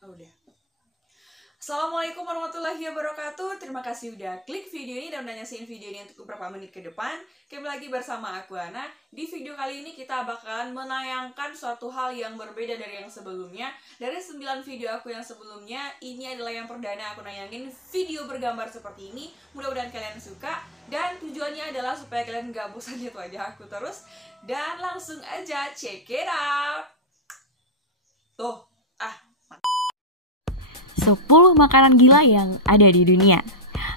Oh, udah. Assalamualaikum warahmatullahi wabarakatuh. Terima kasih udah klik video ini dan udah nyasiin video ini untuk beberapa menit ke depan. Kembali lagi bersama aku Ana. Di video kali ini kita bakalan menayangkan suatu hal yang berbeda dari yang sebelumnya. Dari 9 video aku yang sebelumnya, ini adalah yang perdana aku nayangin video bergambar seperti ini. Mudah-mudahan kalian suka. Dan tujuannya adalah supaya kalian gak bosan lihat wajah aku terus. Dan langsung aja check it out. Tuh, 10 makanan gila yang ada di dunia.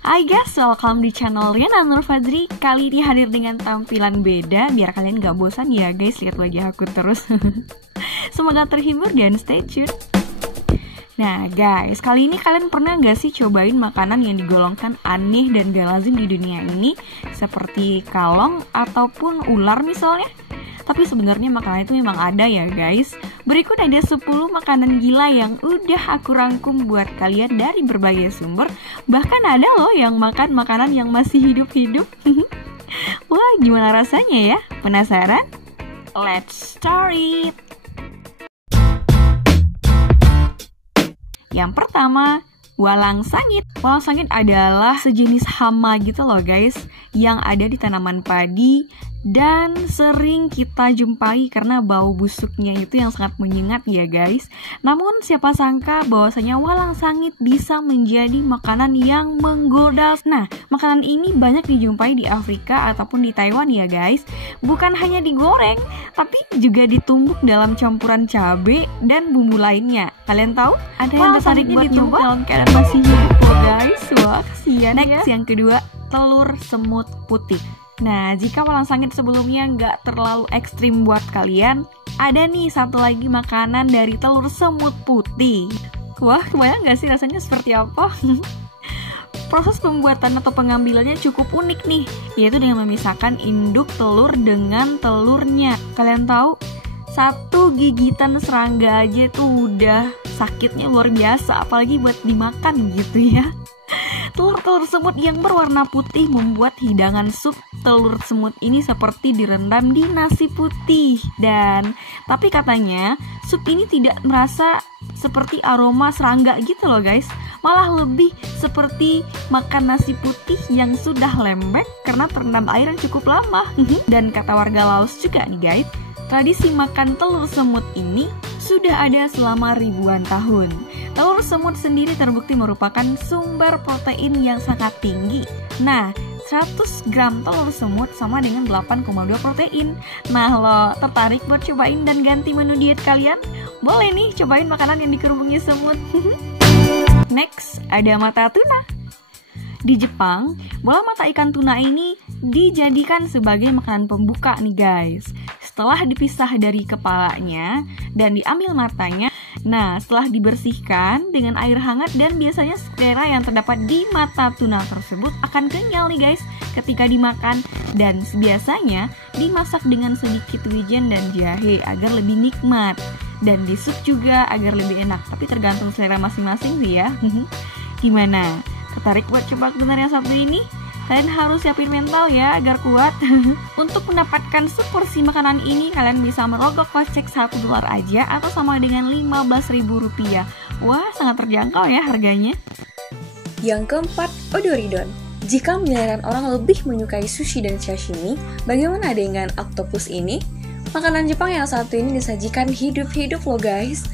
Hai guys, welcome di channel Riana Nur Fadri. Kali ini hadir dengan tampilan beda biar kalian gak bosan ya guys lihat wajah aku terus. Semoga terhibur dan stay tune. Nah guys, kali ini kalian pernah gak sih cobain makanan yang digolongkan aneh dan gak lazim di dunia ini, seperti kalong ataupun ular misalnya? Tapi sebenarnya makanan itu memang ada ya guys. Berikut ada 10 makanan gila yang udah aku rangkum buat kalian dari berbagai sumber. Bahkan ada loh yang makan makanan yang masih hidup-hidup. Wah, gimana rasanya ya? Penasaran? Let's start it! Yang pertama, walang sangit. Walang sangit adalah sejenis hama gitu loh guys, yang ada di tanaman padi dan sering kita jumpai karena bau busuknya itu yang sangat menyengat ya guys. Namun siapa sangka bahwasanya walang sangit bisa menjadi makanan yang menggoda. Nah, makanan ini banyak dijumpai di Afrika ataupun di Taiwan ya guys. Bukan hanya digoreng, tapi juga ditumbuk dalam campuran cabai dan bumbu lainnya. Kalian tahu? Ada yang tertarik buat nyoba? Dalam keadaan masih hidup loh guys. Wah, kasihan ya. Next, yang kedua, telur semut putih. Nah, jika walang sangit sebelumnya nggak terlalu ekstrim buat kalian, ada nih satu lagi makanan dari telur semut putih. Wah, kebayang nggak sih rasanya seperti apa? Proses pembuatan atau pengambilannya cukup unik nih, yaitu dengan memisahkan induk telur dengan telurnya. Kalian tahu, satu gigitan serangga aja tuh udah sakitnya luar biasa, apalagi buat dimakan gitu ya. Telur-telur semut yang berwarna putih membuat hidangan sup telur semut ini seperti direndam di nasi putih. Tapi katanya sup ini tidak merasa seperti aroma serangga gitu loh guys. Malah lebih seperti makan nasi putih yang sudah lembek karena terendam air yang cukup lama. Dan kata warga Laos juga nih guys, tradisi makan telur semut ini sudah ada selama ribuan tahun. Telur semut sendiri terbukti merupakan sumber protein yang sangat tinggi. Nah, 100 gram telur semut sama dengan 8,2 protein. Nah, lo tertarik buat cobain dan ganti menu diet kalian? Boleh nih cobain makanan yang dikerubungi semut. Next, ada mata tuna. Di Jepang, bola mata ikan tuna ini dijadikan sebagai makanan pembuka nih guys. Setelah dipisah dari kepalanya dan diambil matanya, nah setelah dibersihkan dengan air hangat dan biasanya skera yang terdapat di mata tuna tersebut akan kenyal nih guys ketika dimakan. Dan biasanya dimasak dengan sedikit wijen dan jahe agar lebih nikmat. Dan di sup juga agar lebih enak, tapi tergantung selera masing-masing sih ya. Gimana? Tertarik buat coba kuliner yang satu ini? Kalian harus siapin mental ya agar kuat. Untuk mendapatkan seporsi makanan ini, kalian bisa merogoh kocek $1 aja atau sama dengan Rp15.000. Wah, sangat terjangkau ya harganya. Yang keempat, Odoridon. Jika miliaran orang lebih menyukai sushi dan sashimi, bagaimana dengan octopus ini? Makanan Jepang yang satu ini disajikan hidup-hidup loh guys.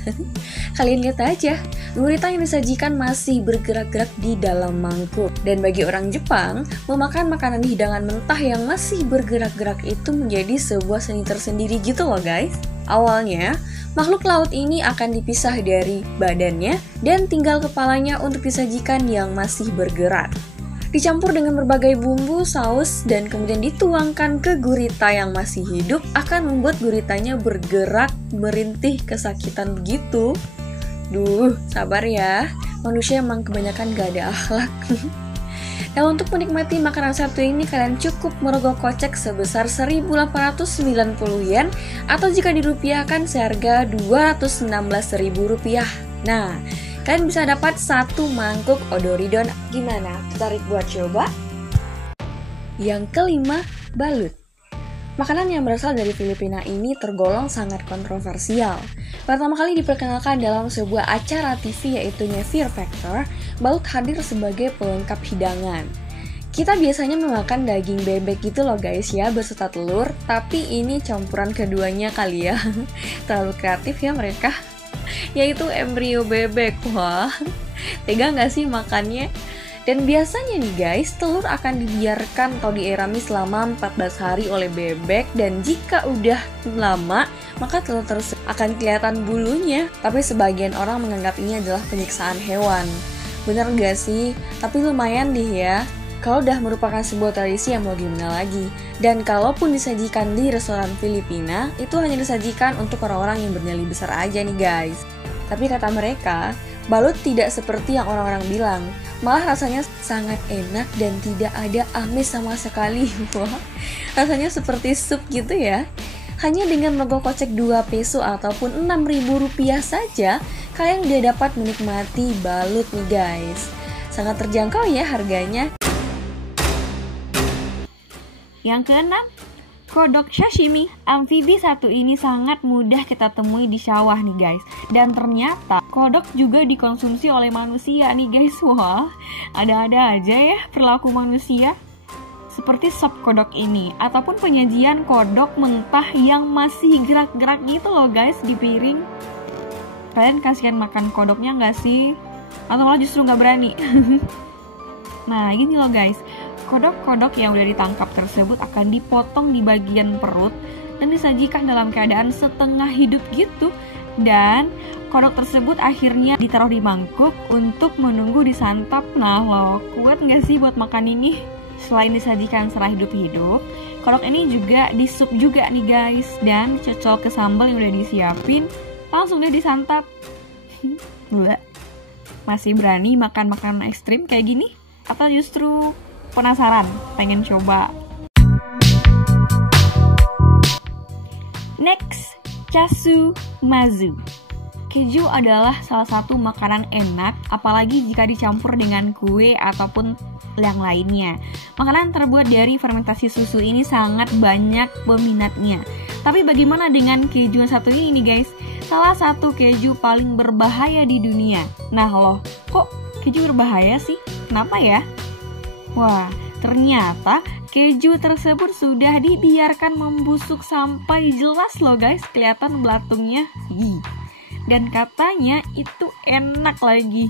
Kalian lihat aja, gurita yang disajikan masih bergerak-gerak di dalam mangkuk. Dan bagi orang Jepang, memakan makanan hidangan mentah yang masih bergerak-gerak itu menjadi sebuah seni tersendiri gitu loh guys. Awalnya, makhluk laut ini akan dipisah dari badannya dan tinggal kepalanya untuk disajikan yang masih bergerak. Dicampur dengan berbagai bumbu, saus, dan kemudian dituangkan ke gurita yang masih hidup akan membuat guritanya bergerak, merintih kesakitan begitu. Duh, sabar ya, manusia emang kebanyakan gak ada akhlak. Nah, untuk menikmati makanan satu ini kalian cukup merogoh kocek sebesar 1.890 yen atau jika dirupiahkan seharga Rp216.000. Nah, kalian bisa dapat satu mangkuk Odoridon. Gimana? Tertarik buat coba? Yang kelima, balut. Makanan yang berasal dari Filipina ini tergolong sangat kontroversial. Pertama kali diperkenalkan dalam sebuah acara TV yaitu Fear Factor, balut hadir sebagai pelengkap hidangan. Kita biasanya memakan daging bebek gitu loh guys ya, beserta telur, tapi ini campuran keduanya kali ya. Terlalu kreatif ya mereka. Yaitu embrio bebek. Wah, tega nggak sih makannya? Dan biasanya nih guys, telur akan dibiarkan atau dierami selama 14 hari oleh bebek. Dan jika udah lama, maka telur tersebut akan kelihatan bulunya. Tapi sebagian orang menganggap ini adalah penyiksaan hewan. Bener gak sih? Tapi lumayan deh ya. Kalau udah merupakan sebuah tradisi yang mau gimana lagi. Dan kalaupun disajikan di restoran Filipina, itu hanya disajikan untuk orang-orang yang bernyali besar aja nih guys. Tapi kata mereka, balut tidak seperti yang orang-orang bilang. Malah rasanya sangat enak dan tidak ada amis sama sekali. Wah, rasanya seperti sup gitu ya. Hanya dengan merogoh kocek 2 peso ataupun 6.000 rupiah saja, kalian udah dapat menikmati balut nih guys. Sangat terjangkau ya harganya. Yang keenam, kodok sashimi. Amfibi satu ini sangat mudah kita temui di sawah nih guys. Dan ternyata kodok juga dikonsumsi oleh manusia nih guys. Wah, ada-ada aja ya perilaku manusia. Seperti sop kodok ini, ataupun penyajian kodok mentah yang masih gerak-gerak gitu loh guys di piring. Kalian kasihan makan kodoknya nggak sih? Atau malah justru nggak berani? Nah gini loh guys, kodok-kodok yang udah ditangkap tersebut akan dipotong di bagian perut dan disajikan dalam keadaan setengah hidup gitu. Dan kodok tersebut akhirnya ditaruh di mangkuk untuk menunggu disantap. Nah lo, kuat nggak sih buat makan ini? Selain disajikan secara hidup-hidup, kodok ini juga disup juga nih guys. Dan cocol ke sambal yang udah disiapin, langsung deh disantap. Masih berani makan makanan ekstrim kayak gini? Atau justru penasaran, pengen coba? Next, casu mazu. Keju adalah salah satu makanan enak, apalagi jika dicampur dengan kue ataupun yang lainnya. Makanan terbuat dari fermentasi susu ini sangat banyak peminatnya. Tapi bagaimana dengan keju yang satu ini nih guys? Salah satu keju paling berbahaya di dunia. Nah loh, kok keju berbahaya sih? Kenapa ya? Wah, ternyata keju tersebut sudah dibiarkan membusuk sampai jelas loh guys, kelihatan belatungnya. Dan katanya itu enak lagi.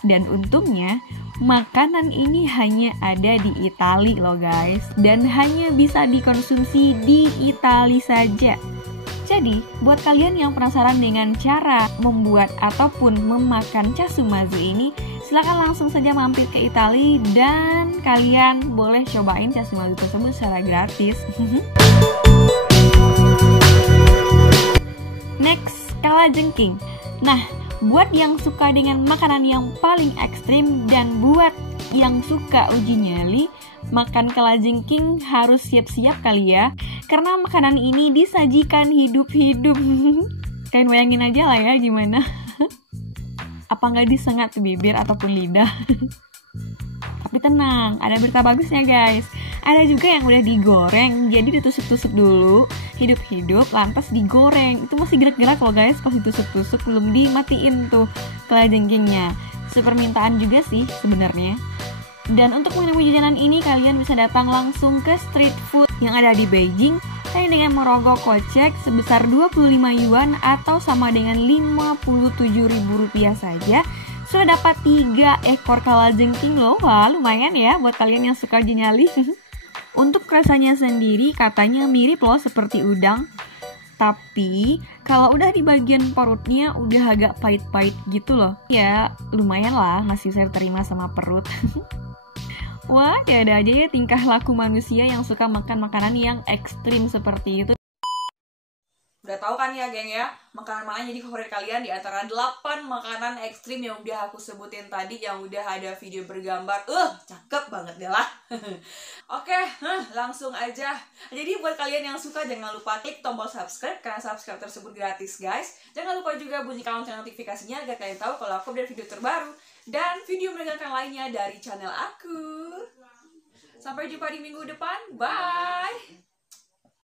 Dan untungnya makanan ini hanya ada di Italia loh guys, dan hanya bisa dikonsumsi di Italia saja. Jadi, buat kalian yang penasaran dengan cara membuat ataupun memakan casu mazu ini, silakan langsung saja mampir ke Italia dan kalian boleh cobain casu mazu tersebut secara gratis. Next, kalajengking. Nah, buat yang suka dengan makanan yang paling ekstrim dan buat yang suka uji nyali, makan kalajengking harus siap-siap kali ya, karena makanan ini disajikan hidup-hidup. Kalian bayangin aja lah ya gimana. Apa nggak disengat bibir ataupun lidah? Tapi tenang, ada berita bagusnya guys. Ada juga yang udah digoreng, jadi ditusuk-tusuk dulu, hidup-hidup, lantas digoreng. Itu masih gerak-gerak loh guys, pas ditusuk-tusuk belum dimatiin tuh kalajengkingnya. Sepermintaan juga sih sebenarnya. Dan untuk menemui jajanan ini, kalian bisa datang langsung ke street food yang ada di Beijing. Kalian dengan merogoh kocek sebesar 25 yuan atau sama dengan 57.000 rupiah saja, sudah dapat 3 ekor kalajengking loh. Wah, lumayan ya buat kalian yang suka uji nyali. Untuk rasanya sendiri katanya mirip loh seperti udang. Tapi kalau udah di bagian perutnya udah agak pahit-pahit gitu loh. Ya lumayan lah, masih bisa terima sama perut. Wah, ada aja ya tingkah laku manusia yang suka makan makanan yang ekstrim seperti itu. Udah tahu kan ya geng ya, makanan mana jadi favorit kalian di antara 8 makanan ekstrim yang udah aku sebutin tadi, yang udah ada video bergambar. Cakep banget deh lah. Oke, langsung aja. Jadi buat kalian yang suka jangan lupa klik tombol subscribe, karena subscribe tersebut gratis guys. Jangan lupa juga bunyikan lonceng notifikasinya agar kalian tahu kalau aku update video terbaru dan video menegangkan lainnya dari channel aku. Sampai jumpa di minggu depan. Bye.